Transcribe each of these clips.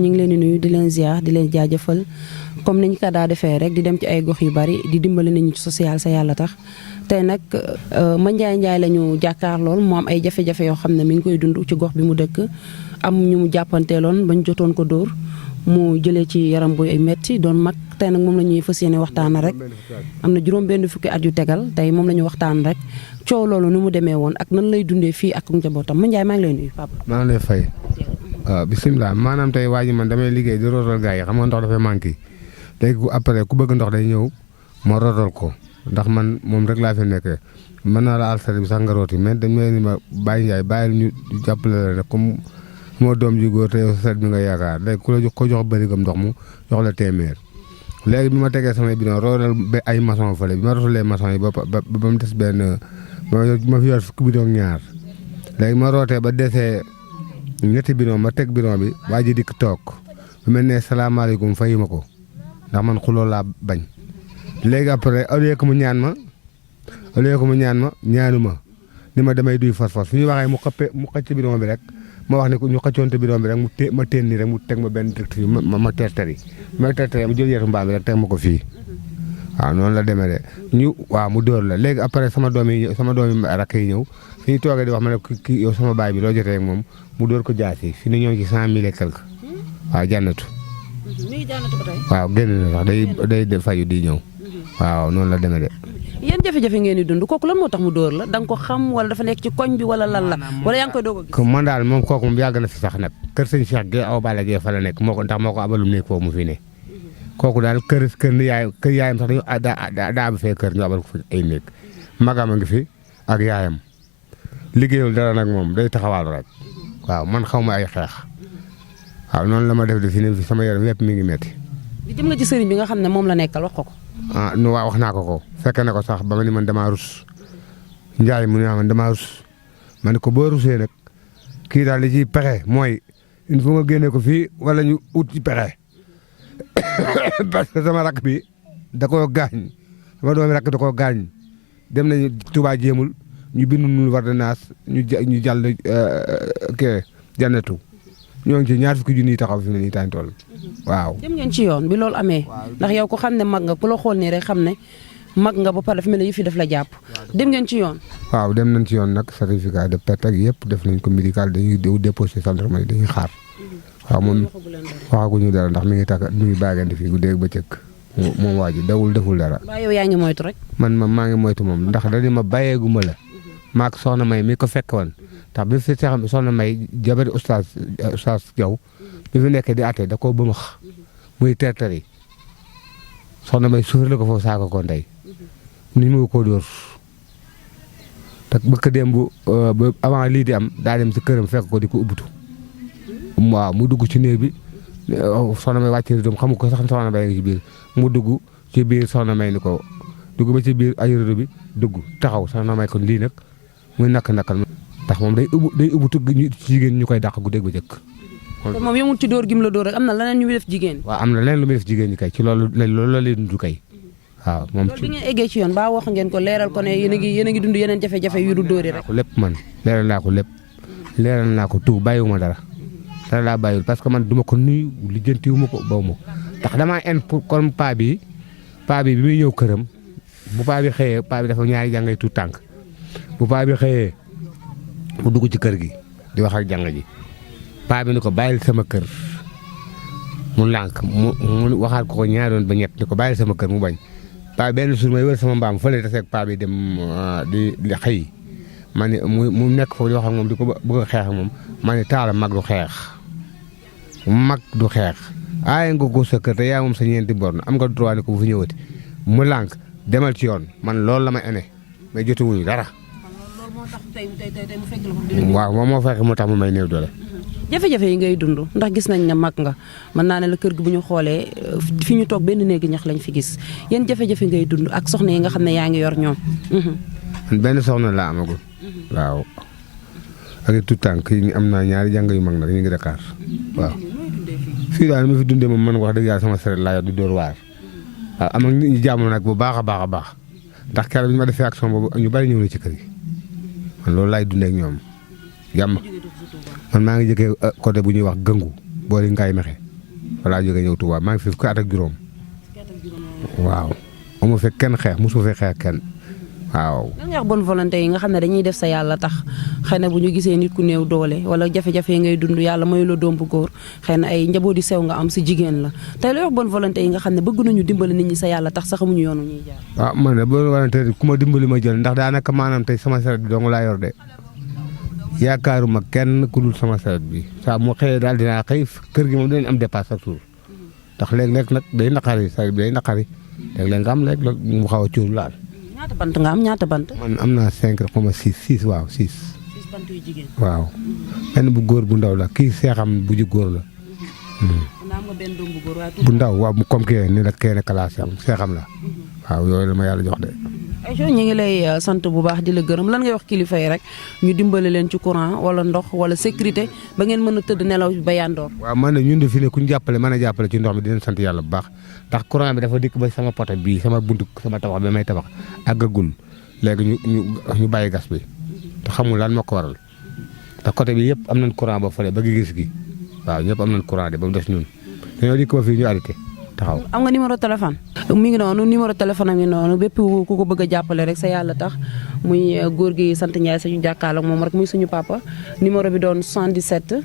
ñu ngi leen di nuyu di leen ziar di leen jaajëfal comme niñ ko daa defee rek di dem ci ay gox yu bari di dimbali nit ñi ci social sa yàlla tax tey nag Mandiaye Ndiaye la ñu jàkkaar lool mu am ay jafe-jafe yoo xam ne mi ngi koy dund ci gox bi mu dëkk am ñu mu jàppanteeloon bañ jotoon ko dóor mu jëlee ci yaram bu ay metti doon mag tey nag moom la ñuy fas yéene waxtaan rek am na juróom-benn fukki at yu tegal tey moom la ñu waxtaan rek coow loolu ni mu demee woon ak nan lay dundee fii ak njabootam Mandiaye maa ngi lay nuyu papa. maa ngi lay fay waaw bisimilah maanaam tey waa ji man damay liggéey di rootal gars yi xam nga ndox dafay manqué léegi après ku bëgg ndox day ñëw ma rootal ko ndax man moom rek laa fi nekkee mën naa la alsari bi sax nga rooti mais dañ may ni ma Baye Ndiaye bàyyil ñu jàppale la rek comme moo doom ji góor te yow set bi nga yaakaar léegi ku la ko jox bëri gam ndox mu jox la téeméer léegi bi ma tegee samay bidon rootal ba ay maçon fële bi ma rootalee maçon yi ba mu des benn ma fi yor fukki bidon ñaar léegi ma rootee ba desee ñetti bidon ma teg bidon bi waa ji dikk toog bu mel ne salaamaaleykum fayu ma ko ndax man xuloo laa bañ léegi après au lieu que mu ñaan ma ñaanu ma ni ma damay duy fos fu ñu waxee mu xëcc bidon bi rek ma wax ne ko ñu xëccoonte bidon bi rek ma teen nii rek mu teg ma benn direct fii ma terteri ma terteri mu jël yeetu mbaam bi rek teg ma ko fii waaw noonu la demee de waaw mu dóor la léegi après sama doom yi rakk yi ñëw fi ñu toogee di wax ma ne kii yow sama baay bi loo jotee ak moom mu dóor ko jaasi fi ne ñoo ngi ci 100 000 et quelque waaw jànnatu waaw génn na sax day fayu di ñëw waaw noonu la demee de. yéen jafe-jafe ngeen di dund kooku lan moo tax mu dóor la da nga ko xam wala dafa nekk ci koñ bi wala lan la wala yaa ngi koy doog a gis. man daal moom kooku moom yàgg na fi sax nag kër sëñ Cheikh Gueye aw Balla Gueye fa la nekk moo ko abalum nekk foofu mu fi ne kooku daal kër yaayam sax dañu daa am fee kër ñu abal ko fi ay néeg magam a ngi fi ak yaayam liggéeyul dara nag moom day taxawaalu rek waaw man xaw ma ay xeex waaw noonu la ma def de fi ne sama yaram yëpp mi ngi metti di jëm nga ci sëriñ bi nga xam ne moom la nekkal wax ko ko. waaw wax naa ko fekk na ko sax ba ma ni man damaa rus Ndiaye mu ne man damaa rus ma ne ko boo rusee nag kii daal li ciy pexe mooy il faut nga génne ko fii wala ñu ut ci pexe parce que sama rakk bi da koo gaañ sama doomi rakk da koo gaañ dem nañu Touba jéemul ñu bindu nu war de naas ñu jàll kii jannatu ñoo ngi ci ñaar fukki junni taxaw fi mu ne nii tànn tool waaw. dem ngeen ci yoon bi loolu amee ndax yow ko xam ne mag nga ku la xool nii rek xam ne mag nga ba pare dafa mel ne yëf yi daf la jàpp dem ngeen ci yoon. waaw dem nañ ci yoon nag certificat de perte ak yëpp def nañ ko médical dañuy déposé gendarmerie dañuy xaar waaw moom waxaguñu dara ndax mi ngi baagante fii guddeeg bëccëg moom waa ji dawul deful dara. waaw yow yaa ngi moytu rek. man maa ngi moytu moom ndax dañu ma bàyyeeguma la maak soxna May mi ko fekk woon ndax bi fi soxna May jabari oustaz Diaw bi fi nekkee di àtte da koo bëmax muy terteri soxna May suufar la ko foofu saako ko ndey ni mu ko dóor te bëkk démb avant lii di am daa dem si këram fekk ko di ko ubbutu waaw mu dugg ci néeg bi soxna May wàcc ridoom xamu ko sax soxna May ngi ci biir mu dugg ci biir soxna May ni ko dugg ba ci biir ay rido bi dugg taxaw soxna May kon lii nag muy nakk-nakkal ndax moom day ubbutu ci jigéen ñu koy dàq guddeeg ba jëkk te moom yemul ci dóor gi mu la dóor rek am na leneen ñu def jigéen. waaw am na leneen lu muy def jigéen ñi kay ci loolu la leen dund kay waaw. moom loolu bi ngeen eggee ci yoon ba wax ngeen ko leeral ko ne yéen a ngi dund yeneen jafe-jafe yu du dóori rek. lépp man leeral naa ko lépp leeral naa ko tout bàyyiwuma dara laa bàyyiwul parce que man duma ko nuyu lijjantiwuma ko baw ma ndax damaa en pour comme paa bi bi muy ñëw këram bu paa bi xëyee paa bi dafa ñaari jàngay tout tànk bu paa bi xëyee mu dugg ci kër gi di wax ak jàng ji paa bi ni ko bàyyil sama kër mu lànk mu waxaat ko ñaari yoon ba ñett ni ko bàyyil sama kër mu bañ paa benn suur may wër sama mbaam fële taseeg paa bi dem di xëy ma ne mu nekk foofu di wax ak moom di ko bëgg a xeex ak moom ma ne taala mag du xeex aaye nga ko sa kër te yaa moom sa ñeenti borne am nga droit ni ko bu fi ñëwati mu lànk demal ci yoon man loolu la may ene mais jotuwuñu dara. waaw moom moo fekk moo tax mu may néew doole. jafe-jafe yi ngay dund ndax gis nañ ne mag nga mën naa ne la kër gi bu ñu xoolee fi ñu toog benn néegi ñax lañ fi gis yéen jafe-jafe ngay dund ak soxna yi nga xam ne yaa ngi yor ñoom. benn soxna laa amagul. waaw ak tout tànk yi am naa ñaari jàng yu mag nag ñu ngi Dakar waaw. fii daal ma fi dundee moom man wax dëgg yàlla sama seret laa yor di dóor waar. waaw am na nit ñi jàmm nag bu baax a baax ndax keroog bi ñu ma defee action boobu ñu bari ñëw na ci kër gi man loolu laay dundee ak ñoom jàmm. man maa ngi jëkkee côté bu ñuy wax gëngu boori ngaay mexe voilà jógee ñëw Touba maa ngi fi fukki at ak juróom waaw amu fekk kenn xeex mosu fee xeex kenn waaw. lan nga wax bonne volonté yi nga xam ne dañuy def sa yàlla tax xëy na bu ñu gisee nit ku néew doole wala jafe-jafe ngay dund yàlla mayu la doom bu góor xëy na ay njaboot yu sew nga am si jigéen la tey lay wax bonne volonté yi nga xam ne bëgg nañu dimbali nit ñi sa yàlla tax sax amuñu yoonu ñuy jaar. waaw man de bonne volonté ku ma dimbali ma jël ndax daanaka maanaam tey sama saret bi dong laa yor de yaakaaruma kenn ku dul sama saret bi saa mu xëyee daal dinaa xëy kër gi moom dinañ am dépasse chaque jour ndax léeg-léeg nag day naqari saret bi day naqari léeg-léeg nga am léeg-léeg mu xaw a cuur laal. ñaata bant nga am ñaata bant. man am naa 5 xaw ma 6 waaw 6. 6 bant yu jigéen. waaw benn bu góor bu ndaw la kii seexam bu ji góor la. am nga benn doom bu góor waaye bu ndaw waaw comme kii ni la kenn classe am seexam la waaw yooyu la ma yàlla jox de. Aïcha ñu ngi lay sant bu baax di la gërëm lan ngay wax kilifa yi rek ñu dimbale leen ci courant wala ndox wala sécurité ba ngeen mën a tëdd nelaw ba yandoor. waaw man de ñun de fi ne ku ñu jàppale mën a jàppale ci ndox mi dinañ sant yàlla bu baax ndax courant bi dafa dikk ba sama poto bii sama buntu sama tabax bi may tabax àggagul léegi ñu bàyyi gas bi te xamul lan moo ko waral ndax côté bi yëpp am nañ courant ba fële ba gis gi waaw ñëpp am nañ courant de ba mu des ñun dañoo dikk ba fii ñu arrêté taxaw. am nga numéro téléphone. mi ngi noonu numéro téléphone am ngi noonu bépp ku ko bëgg a jàppale rek sa yàlla tax muy góor gi sant Ndiaye sañu jàkkaarloog moom rek muy suñu papa numéro bi doon 77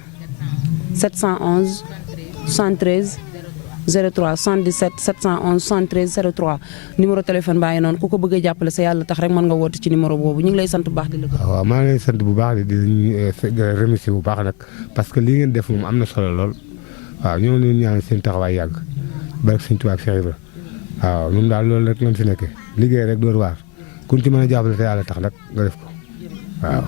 711 113 03 77 711 113 03 numéro téléphone baa ngi noonu ku ko bëgg a jàppale sa yàlla tax rek mën nga woote ci numéro boobu ñu ngi lay sant bu baax di la gërëm. waaw maa ngi lay sant bu baax di remercier bu baax nag parce que lii ngeen def moom am na solo lool waaw ñoo ngi leen ñaan seen taxawaay yàgg barke Sëñ Tuubaa ak Cheikh Ibra waaw ñun daal loolu rek lañ fi nekkee liggéey rek door waar kun ci mën a jàppale te yàlla tax nag nga def ko waaw.